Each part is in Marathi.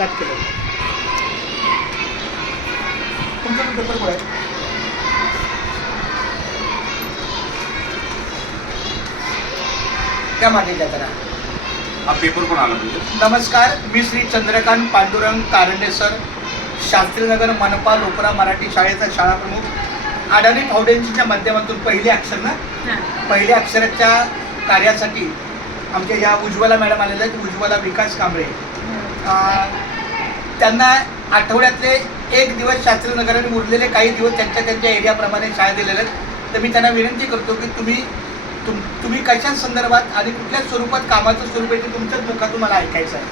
कट केलं. तुमचा पेपर कुठे आहे? त्या मागे द्या जरा. हा पेपर पण आला म्हणजे. नमस्कार, मी श्री चंद्रकांत पांडुरंग कारंडे सर, शास्त्रीनगर मनपा लोकरा मराठी शाळेचा शाळा प्रमुख. अडाणी फाउंडेशनच्या माध्यमातून पहिल्या अक्षराच्या कार्यासाठी आमच्या या उज्ज्वला मॅडम आलेल्या आहेत, उज्ज्वला विकास कांबळे. त्यांना आठवड्यातले एक दिवस शास्त्रीनगर आणि उरलेले काही दिवस त्यांच्या एरियाप्रमाणे शाळा दिलेल्या आहेत. तर मी त्यांना विनंती करतो की तुम्ही कशा संदर्भात आणि कुठल्या स्वरूपात कामाचं स्वरूप आहे ते तुमच्याच मुखातून मला ऐकायचं आहे.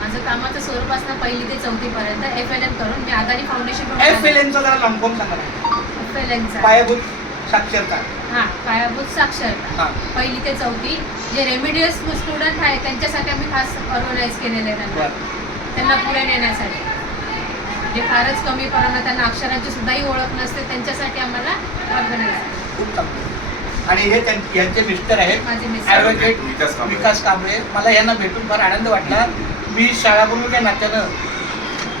माझं कामाचं स्वरूप असतं 1ली ते 4थी पर्यंत FLN करून मी अदानी फाउंडेशन. FLNचा जरा लॉंग फॉर्म सांगा. FLNचा पायाभूत साक्षरता. हां, पायाभूत साक्षरता. 1ली ते 4थी जे रेमिडियस स्टुडंट आहेत त्यांच्यासाठी आम्ही खास ऑर्गनाईज केलेलं आहे. त्यांना पुढे नेण्यासाठी जे फारच कमी प्रमाणात त्यांना अक्षरांची सुद्धाही ओळख नसते त्यांच्यासाठी आम्हाला ऑर्गनाईज. खूप चांगलं. आणि हे यांचे मिस्टर आहेत माझे मिस्टर ॲडव्होकेट विकास कांबळे. मला यांना भेटून फार आनंद वाटला. मी शाळा प्रमुख या नात्यानं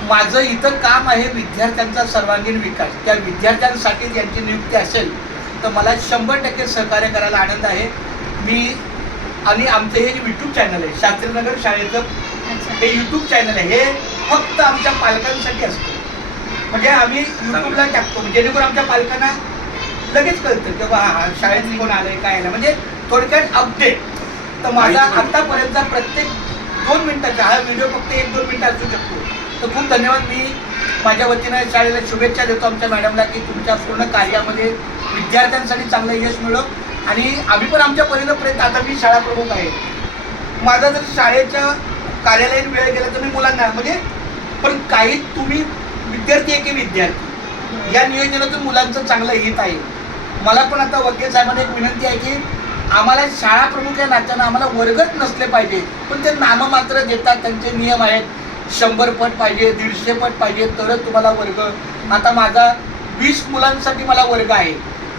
माझं इथं काम आहे विद्यार्थ्यांचा सर्वांगीण विकास. त्या विद्यार्थ्यांसाठी यांची नियुक्ती असेल तर मला 100% सहकार्य करायला आनंद आहे. मी आणि आमचं हे यूट्यूब चॅनल आहे शास्त्रीनगर शाळेचं, हे यूट्यूब चॅनल आहे, हे फक्त आमच्या पालकांसाठी असतं. म्हणजे आम्ही यूट्यूबला टाकतो जेणेकरून आमच्या पालकांना लगेच कळतं की बाबा शाळेत कोण आलंय काय आलं, म्हणजे थोडक्यात अपडेट. तर माझा आत्तापर्यंतचा प्रत्येक 2 मिनिटाचा हा व्हिडिओ फक्त 1-2 मिनिटं असू शकतो. तर खूप धन्यवाद. मी माझ्या वतीनं शाळेला शुभेच्छा देतो आमच्या मॅडमला की तुमच्या पूर्ण कार्यामध्ये विद्यार्थ्यांसाठी चांगलं यश मिळो. आणि आम्ही पण आमच्या परिणामपर्यंत, आता मी शाळा प्रमुख आहे, माझा जर शाळेच्या कार्यालयीन वेळ गेला तर मी मुलांना म्हणजे पण काही तुम्ही विद्यार्थी आहे की विद्यार्थी या नियोजनातून मुलांचं चांगलं हित आहे. मला पण आता वकील साहेबांना एक विनंती आहे की आम्हाला शाळा प्रमुख या नात्यानं आम्हाला वर्गच नसले पाहिजे, पण ते नाममात्र देतात. त्यांचे नियम आहेत, 100 पट पाहिजे, 150 पट पाहिजे तरच तुम्हाला वर्ग. आता माझा 20 मुलांसाठी मला वर्ग आहे.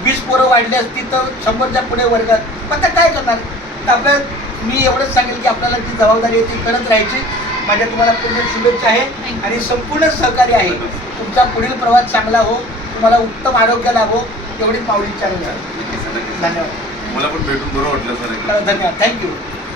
20 पोरं वाढली असती तर 100च्या पुढे वर्गात. पण आता काय करणार. तर आपल्या मी एवढंच सांगेल की आपल्याला जी जबाबदारी आहे ती करत राहायची. माझ्या तुम्हाला पूर्ण शुभेच्छा आहे आणि संपूर्ण सहकार्य आहे. तुमचा पुढील प्रवास चांगला हो, तुम्हाला उत्तम आरोग्य लाभो एवढी पावली चालू. धन्यवाद. मला पण भेटून बरं वाटलं सर. धन्यवाद. थँक्यू.